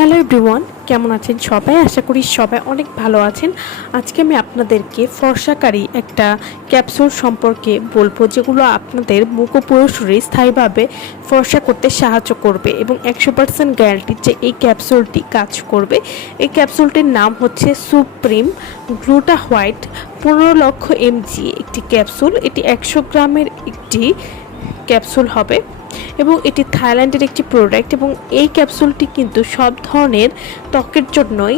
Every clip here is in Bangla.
হ্যালো এভরিওয়ান, কেমন আছেন সবাই? আশা করি সবাই অনেক ভালো আছেন। আজকে আমি আপনাদেরকে ফর্সাকারী একটা ক্যাপসুল সম্পর্কে বলবো, যেগুলো আপনাদের মুখ ও পুরো শরীর স্থায়ীভাবে ফর্সা করতে সাহায্য করবে এবং 100% গ্যারান্টি যে এই ক্যাপসুলটি কাজ করবে। এই ক্যাপসুলটির নাম হচ্ছে সুপ্রিম গ্লুটা হোয়াইট 15 লক্ষ এমজি একটি ক্যাপসুল। এটি 100 গ্রামের একটি ক্যাপসুল হবে এবং এটি থাইল্যান্ডের একটি প্রোডাক্ট এবং এই ক্যাপসুলটি কিন্তু সব ধরনের ত্বকের জন্যই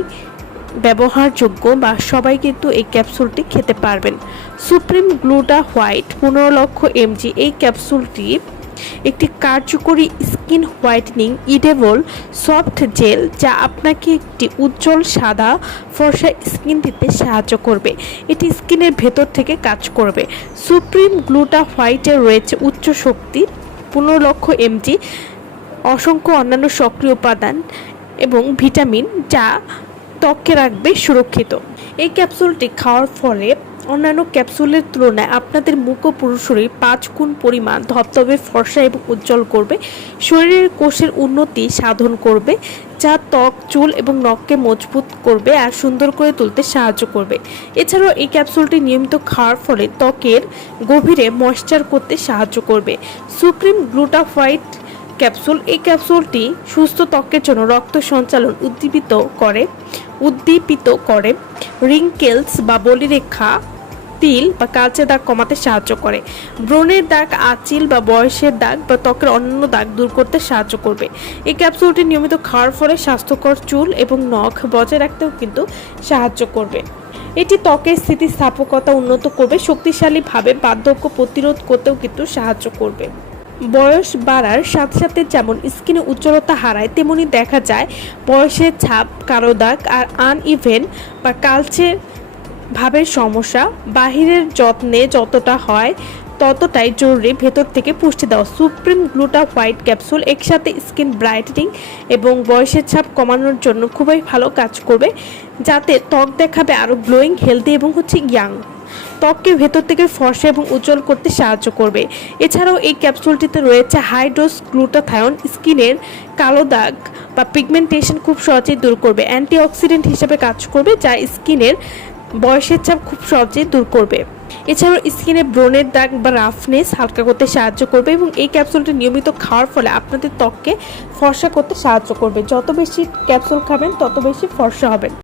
ব্যবহারযোগ্য বা সবাই কিন্তু এই ক্যাপসুলটি খেতে পারবেন। সুপ্রিম গ্লুটা হোয়াইট 15 লক্ষ এমজি এই ক্যাপসুলটি একটি কার্যকরী স্কিন হোয়াইটেনিং ইডেবল সফট জেল, যা আপনাকে একটি উজ্জ্বল সাদা ফর্সা স্কিন দিতে সাহায্য করবে। এটি স্কিনের ভেতর থেকে কাজ করবে। সুপ্রিম গ্লুটা হোয়াইটে রয়েছে উচ্চ শক্তি 15 লক্ষ এমজি, অসংখ্য অন্যান্য সক্রিয় উপাদান এবং ভিটামিন, যা ত্বককে রাখবে সুরক্ষিত। এই ক্যাপসুলটি খাওয়ার ফলে অন্যান্য ক্যাপসুলের তুলনায় আপনাদের মুখ ও পুরো শরীর 5 গুণ পরিমাণ ধবধবে ফর্সা এবং উজ্জ্বল করবে। শরীরের কোষের উন্নতি সাধন করবে, যা ত্বক, চুল এবং নখকে মজবুত করবে আর সুন্দর করে তুলতে সাহায্য করবে। এছাড়াও এই ক্যাপসুলটি নিয়মিত খাওয়ার ফলে ত্বকের গভীরে ময়েশ্চার করতে সাহায্য করবে। সুপ্রিম গ্লুটা হোয়াইট ক্যাপসুল, এই ক্যাপসুলটি সুস্থ ত্বকের জন্য রক্ত সঞ্চালন উদ্দীপিত করে, রিঙ্কেলস বা বলিরেখা, তিল বা কালচে দাগ কমাতে সাহায্য করে, ব্রণের দাগ, আঁচিল বা বয়সের দাগ বা ত্বকের অন্যান্য দাগ দূর করতে সাহায্য করবে। এই ক্যাপসুলটি নিয়মিত খাওয়ার ফলে স্বাস্থ্যকর চুল এবং নখ বজায় রাখতেও কিন্তু সাহায্য করবে। এটি ত্বকের স্থিতিস্থাপকতা উন্নত করবে, শক্তিশালীভাবে বার্ধক্য প্রতিরোধ করতেও কিন্তু সাহায্য করবে। বয়স বাড়ার সাথে সাথে যেমন স্কিনে উজ্জ্বলতা হারায়, তেমনি দেখা যায় বয়সের ছাপ, কালো দাগ আর আনইভেন বা কালচে ভাবের সমস্যা। বাহিরের যত্নে যতটা হয় ততটাই জরুরি ভেতর থেকে পুষ্টি দেওয়া। সুপ্রিম গ্লুটা হোয়াইট ক্যাপসুল একসাথে স্কিন ব্রাইটেনিং এবং বয়সের ছাপ কমানোর জন্য খুবই ভালো কাজ করবে, যাতে ত্বক দেখাবে আরও গ্লোয়িং, হেলদি এবং ইয়াং। ত্বককে ভেতর থেকে ফর্সা এবং উজ্জ্বল করতে সাহায্য করবে। এছাড়াও এই ক্যাপসুলটিতে রয়েছে হাই ডোজ গ্লুটাথায়ন, স্কিনের কালো দাগ বা পিগমেন্টেশন খুব সহজেই দূর করবে। অ্যান্টিঅক্সিডেন্ট হিসেবে কাজ করবে, যা স্কিনের বয়সের চাপ খুব সহজেই দূর করবে। এছাড়াও স্কিনে ব্রণের দাগ বা রাফনেস হালকা করতে সাহায্য করবে এবং এই ক্যাপসুলটি নিয়মিত খাওয়ার ফলে আপনাদের ত্বককে ফর্সা করতে সাহায্য করবে। যত বেশি ক্যাপসুল খাবেন তত বেশি ফর্সা হবেন।